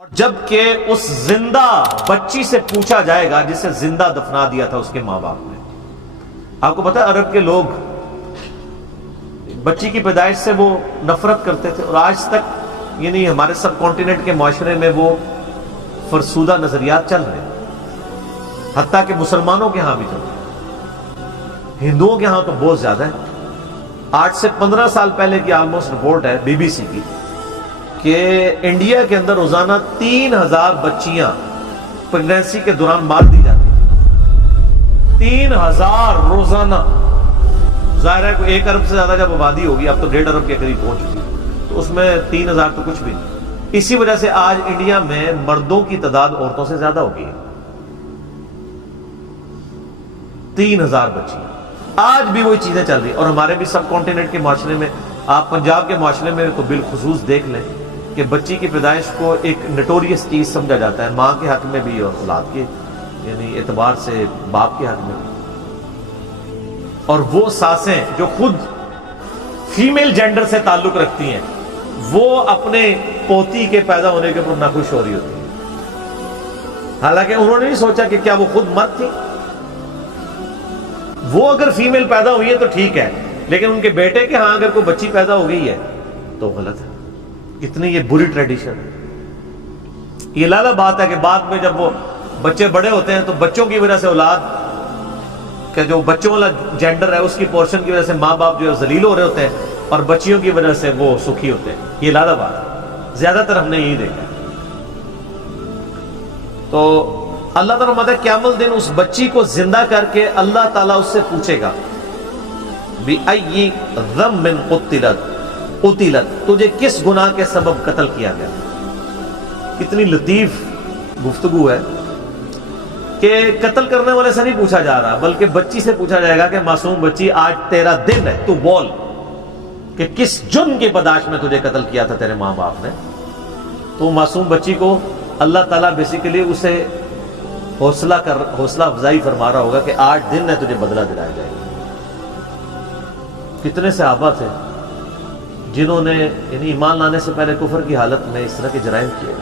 اور جب کہ اس زندہ بچی سے پوچھا جائے گا جسے زندہ دفنا دیا تھا اس کے ماں باپ نے. آپ کو پتا ہے عرب کے لوگ بچی کی پیدائش سے وہ نفرت کرتے تھے، اور آج تک یعنی ہمارے سب کانٹیننٹ کے معاشرے میں وہ فرسودہ نظریات چل رہے ہیں، حتیٰ کہ مسلمانوں کے ہاں بھی چل رہے ہیں، ہندوؤں کے ہاں تو بہت زیادہ ہے. 8 سے 15 سال پہلے کی آلموسٹ رپورٹ ہے بی بی سی کی کہ انڈیا کے اندر روزانہ 3000 بچیاں پریگنینسی کے دوران مار دی جاتی ہیں. 3000 روزانہ. ظاہر ہے کوئی 1 ارب سے زیادہ جب آبادی ہوگی، اب تو 1.5 ارب کے قریب پہنچ چکی، تو اس میں 3000 تو کچھ بھی نہیں. اسی وجہ سے آج انڈیا میں مردوں کی تعداد عورتوں سے زیادہ ہوگی. 3000 بچیاں آج بھی وہی چیزیں چل رہی. اور ہمارے بھی سب کانٹیننٹ کے معاشرے میں، آپ پنجاب کے معاشرے میں تو بالخصوص دیکھ لیں کہ بچی کی پیدائش کو ایک نٹوریس چیز سمجھا جاتا ہے، ماں کے حق میں بھی اور اولاد کے یعنی اعتبار سے باپ کے حق میں بھی. اور وہ ساسیں جو خود فیمیل جینڈر سے تعلق رکھتی ہیں، وہ اپنے پوتی کے پیدا ہونے کے اوپر ناخوش ہو رہی ہوتی ہیں، حالانکہ انہوں نے نہیں سوچا کہ کیا وہ خود مرد تھی. وہ اگر فیمیل پیدا ہوئی ہے تو ٹھیک ہے، لیکن ان کے بیٹے کے ہاں اگر کوئی بچی پیدا ہو گئی ہے تو غلط ہے. اتنی یہ بری ٹریڈیشن ہے. یہ لالا بات ہے کہ بعد میں جب وہ بچے بڑے ہوتے ہیں تو بچوں کی وجہ سے اولاد کہ جو بچوں والا جینڈر ہے اس کی پورشن کی وجہ سے ماں باپ جو ہے ذلیل ہو رہے ہوتے ہیں، اور بچیوں کی وجہ سے وہ سکھی ہوتے ہیں. یہ لالا بات ہے، زیادہ تر ہم نے یہی دیکھا. تو اللہ تعالیٰ فرماتا ہے قیامت دن اس بچی کو زندہ کر کے اللہ تعالیٰ اس سے پوچھے گا بِأَيِّ ذَنبٍ قُتِلَتْ، تجھے کس گناہ کے سبب قتل کیا گیا. کتنی لطیف گفتگو ہے کہ قتل کرنے والے سے نہیں پوچھا جا رہا، بلکہ بچی سے پوچھا جائے گا کہ معصوم بچی آج تیرا دن ہے، تو بول کہ کس جرم کی پاداش میں تجھے قتل کیا تھا تیرے ماں باپ نے. تو معصوم بچی کو اللہ تعالیٰ بیسیکلی اسے حوصلہ افزائی فرما رہا ہوگا کہ آج دن ہے، تجھے بدلہ دلایا جائے گا. کتنے صحابہ تھے جنہوں نے یعنی ایمان لانے سے پہلے کفر کی حالت میں اس طرح کے جرائم کیے،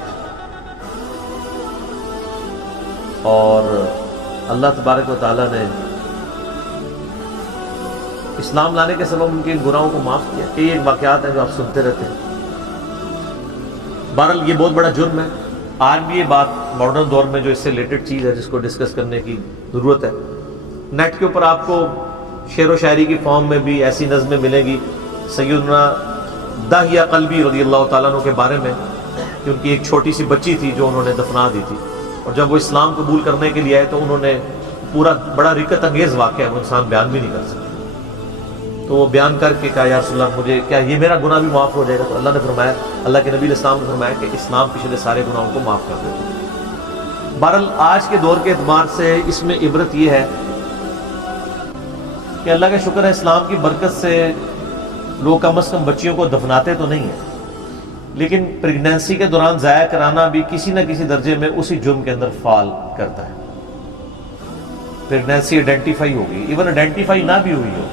اور اللہ تبارک و تعالیٰ نے اسلام لانے کے سبب ان کے گناہوں کو معاف کیا. کئی ایک واقعات ہیں جو آپ سنتے رہتے ہیں. بہرحال یہ بہت بڑا جرم ہے. آج بھی یہ بات ماڈرن دور میں جو اس سے ریلیٹڈ چیز ہے جس کو ڈسکس کرنے کی ضرورت ہے. نیٹ کے اوپر آپ کو شعر و شاعری کی فارم میں بھی ایسی نظمیں ملیں گی سیدنا داہیہ قلبی رضی اللہ تعالیٰ عنہ کے بارے میں، کہ ان کی ایک چھوٹی سی بچی تھی جو انہوں نے دفنا دی تھی، اور جب وہ اسلام قبول کرنے کے لیے آئے تو انہوں نے پورا بڑا رکت انگیز واقعہ ہے، وہ انسان بیان بھی نہیں کر سکتا. تو وہ بیان کر کے کہا یا رسول اللہ مجھے کیا یہ میرا گناہ بھی معاف ہو جائے گا؟ تو اللہ نے فرمایا، اللہ کے نبی علیہ السلام نے فرمایا کہ اسلام پچھلے سارے گناہوں کو معاف کر دیتا ہے. بہرحال آج کے دور کے اعتبار سے اس میں عبرت یہ ہے کہ اللہ کا شکر ہے اسلام کی برکت سے لوگ کم از کم بچیوں کو دفناتے تو نہیں ہیں، لیکن پریگنینسی کے دوران ضائع کرانا بھی کسی نہ کسی درجے میں اسی جرم کے اندر فال کرتا ہے. پریگنینسی آئیڈینٹیفائی ہوگی، ایون آئیڈینٹیفائی نہ بھی ہوئی ہو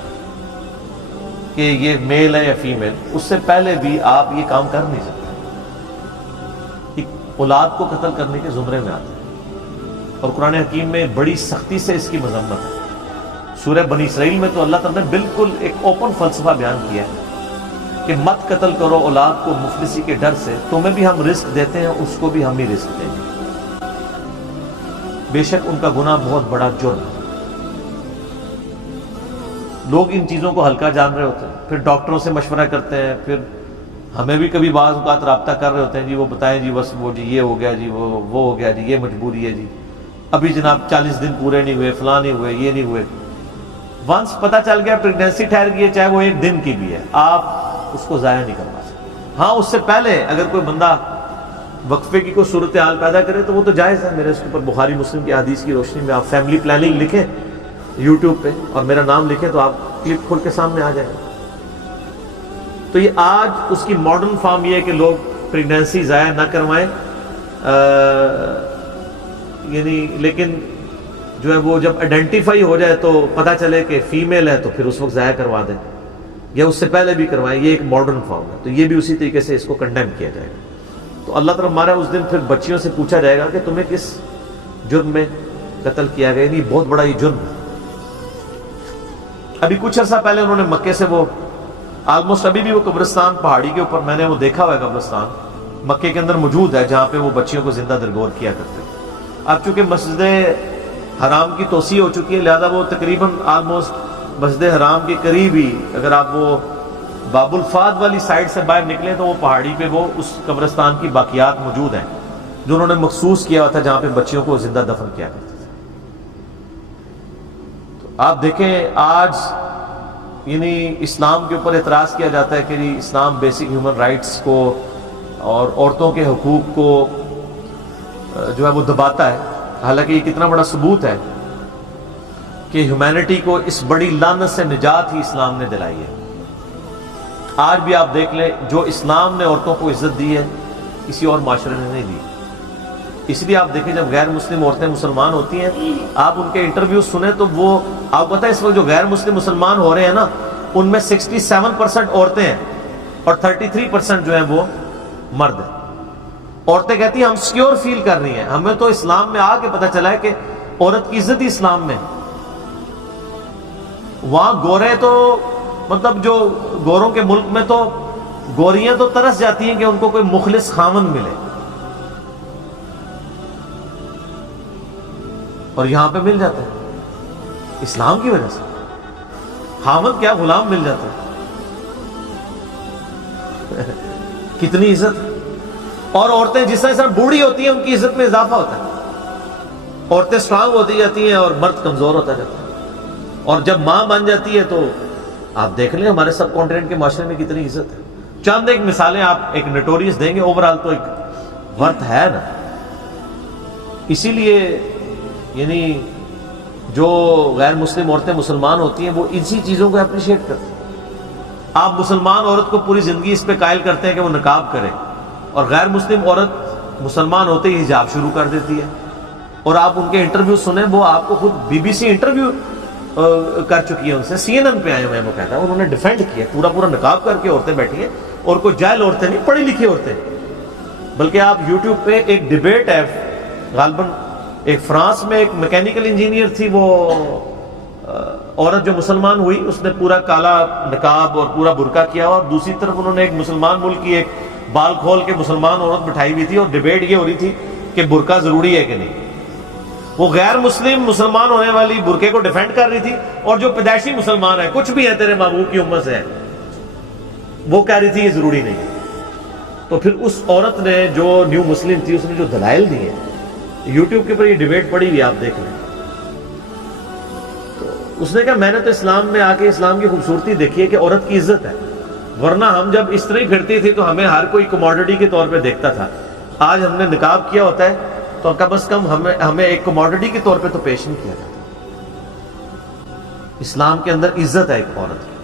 کہ یہ میل ہے یا فیمیل، اس سے پہلے بھی آپ یہ کام کر نہیں سکتے. ایک اولاد کو قتل کرنے کے زمرے میں آتا ہے، اور قرآن حکیم میں بڑی سختی سے اس کی مذمت ہے. سورہ بنی اسرائیل میں تو اللہ تعالیٰ نے بالکل ایک اوپن فلسفہ بیان کیا ہے کہ مت قتل کرو اولاد کو مفلسی کے ڈر سے، تمہیں بھی ہم رزق دیتے ہیں، اس کو بھی ہم ہی رزق دیں گے. بے شک ان کا گناہ بہت بڑا جرم ہے. لوگ ان چیزوں کو ہلکا جان رہے ہوتے ہیں، پھر ڈاکٹروں سے مشورہ کرتے ہیں، پھر ہمیں بھی کبھی بعض اوقات رابطہ کر رہے ہوتے ہیں، جی وہ بتائیں جی بس وہ جی یہ ہو گیا جی وہ ہو گیا جی یہ مجبوری ہے جی ابھی جناب 40 دن پورے نہیں ہوئے، فلاں نہیں ہوئے، یہ نہیں ہوئے. ونس پتہ چل گیا پریگنینسی ٹھہر گئی ہے، چاہے وہ 1 دن کی بھی ہے، آپ اس کو ضائع نہیں کروا سکتے. ہاں اس سے پہلے اگر کوئی بندہ وقفے کی کوئی صورتحال پیدا کرے تو وہ تو جائز ہے. میرے اس کے اوپر بخاری مسلم کی حدیث کی روشنی میں آپ فیملی پلاننگ لکھیں یوٹیوب پہ اور میرا نام لکھیں تو آپ کلپ کھول کے سامنے آ جائے گا. تو یہ آج اس کی ماڈرن فارم یہ ہے کہ لوگ پریگنینسی ضائع نہ کروائیں، یعنی لیکن جو ہے وہ جب آئیڈینٹیفائی ہو جائے تو پتہ چلے کہ فیمیل ہے تو پھر اس وقت ضائع کروا دیں، یا اس سے پہلے بھی کروائیں. یہ ایک ماڈرن فارم ہے، تو یہ بھی اسی طریقے سے اس کو کنڈیم کیا جائے گا. تو اللہ تعالیٰ ہمارا اس دن پھر بچیوں سے پوچھا جائے گا کہ تمہیں کس جرم میں قتل کیا گیا. نہیں بہت بڑا یہ جرم ہے. ابھی کچھ عرصہ پہلے انہوں نے مکے سے وہ آلموسٹ ابھی بھی وہ قبرستان پہاڑی کے اوپر میں نے وہ دیکھا ہوا ہے قبرستان مکے کے اندر موجود ہے جہاں پہ وہ بچیوں کو زندہ درگور کیا کرتے ہیں. اب چونکہ مسجد حرام کی توسیع ہو چکی ہے لہذا وہ تقریباً آلموسٹ مسجد حرام کے قریب ہی اگر آپ وہ باب الفاد والی سائڈ سے باہر نکلیں تو وہ پہاڑی پہ وہ اس قبرستان کی باقیات موجود ہیں جو انہوں نے مخصوص کیا ہوا تھا جہاں پہ بچیوں کو زندہ دفن کیا کرتے تھے. تو آپ دیکھیں آج یعنی اسلام کے اوپر اعتراض کیا جاتا ہے کہ جی اسلام بیسک ہیومن رائٹس کو اور عورتوں کے حقوق کو جو ہے وہ دباتا ہے. حالانکہ یہ کتنا بڑا ثبوت ہے کہ ہیومینٹی کو اس بڑی لعنت سے نجات ہی اسلام نے دلائی ہے. آج بھی آپ دیکھ لیں جو اسلام نے عورتوں کو عزت دی ہے کسی اور معاشرے نے نہیں دی. اس لیے آپ دیکھیں جب غیر مسلم عورتیں مسلمان ہوتی ہیں آپ ان کے انٹرویو سنیں تو وہ آپ پتہ ہے اس وقت جو غیر مسلم مسلمان ہو رہے ہیں نا ان میں 67% عورتیں ہیں اور 33% جو ہیں وہ مرد ہیں. عورتیں کہتی ہیں ہم سیکیور فیل کر رہی ہیں. ہمیں تو اسلام میں آ کے پتہ چلا ہے کہ عورت کی عزت ہی اسلام میں. وہاں گورے تو مطلب جو گوروں کے ملک میں تو گوریاں تو ترس جاتی ہیں کہ ان کو کوئی مخلص خاوند ملے اور یہاں پہ مل جاتا ہے اسلام کی وجہ سے. خاوند کیا غلام مل جاتا ہے. کتنی عزت. اور عورتیں جس طرح بوڑھی ہوتی ہیں ان کی عزت میں اضافہ ہوتا ہے. عورتیں سٹرانگ ہوتی جاتی ہیں اور مرد کمزور ہوتا جاتا ہے. اور جب ماں بن جاتی ہے تو آپ دیکھ لیں ہمارے سب کانٹیننٹ کے معاشرے میں کتنی عزت ہے. چند ایک مثالیں آپ ایک نوٹوریس دیں گے اوورآل تو ایک ورتھ ہے نا. اسی لیے یعنی جو غیر مسلم عورتیں مسلمان ہوتی ہیں وہ اسی چیزوں کو اپریشیٹ کرتی ہیں. آپ مسلمان عورت کو پوری زندگی اس پہ قائل کرتے ہیں کہ وہ نقاب کرے اور غیر مسلم عورت مسلمان ہوتے ہی حجاب شروع کر دیتی ہے. اور آپ ان کے انٹرویو سنیں وہ آپ کو خود BBC انٹرویو کر چکی ہے ان سے CNN پہ آئے ہوئے ہیں. وہ کہتا ہے انہوں نے ڈیفینڈ کیا پورا نقاب کر کے عورتیں بیٹھی ہیں اور کوئی جاہل عورتیں نہیں پڑھی لکھی عورتیں. بلکہ آپ یوٹیوب پہ ایک ڈیبیٹ ہے غالباً ایک فرانس میں ایک میکینیکل انجینئر تھی وہ عورت جو مسلمان ہوئی اس نے پورا کالا نقاب اور پورا برقع کیا اور دوسری طرف انہوں نے ایک مسلمان ملک کی ایک بال کھول کے مسلمان عورت بٹھائی ہوئی تھی اور ڈیبیٹ یہ ہو رہی تھی کہ برقع ضروری ہے کہ نہیں. وہ غیر مسلم مسلمان ہونے والی برقعے کو ڈیفینڈ کر رہی تھی اور جو پیدائشی مسلمان ہے کچھ بھی ہے تیرے محبوب کی امت سے ہے وہ کہہ رہی تھی یہ ضروری نہیں. تو پھر اس عورت نے جو نیو مسلم تھی اس نے جو دلائل دیے یوٹیوب کے اوپر یہ ڈیبیٹ پڑی ہوئی آپ دیکھ لیں. تو اس نے کہا میں نے تو اسلام میں آ کے اسلام کی خوبصورتی دیکھی ہے کہ عورت کی عزت ہے. ورنہ ہم جب اس طرح پھرتی تھی تو ہمیں ہر کوئی کموڈٹی کے طور پہ دیکھتا تھا. آج ہم نے نقاب کیا ہوتا ہے تو کم از کم ہمیں ایک کموڈٹی کے طور پہ تو پیش نہیں کیا جاتا. اسلام کے اندر عزت ہے ایک عورت کی.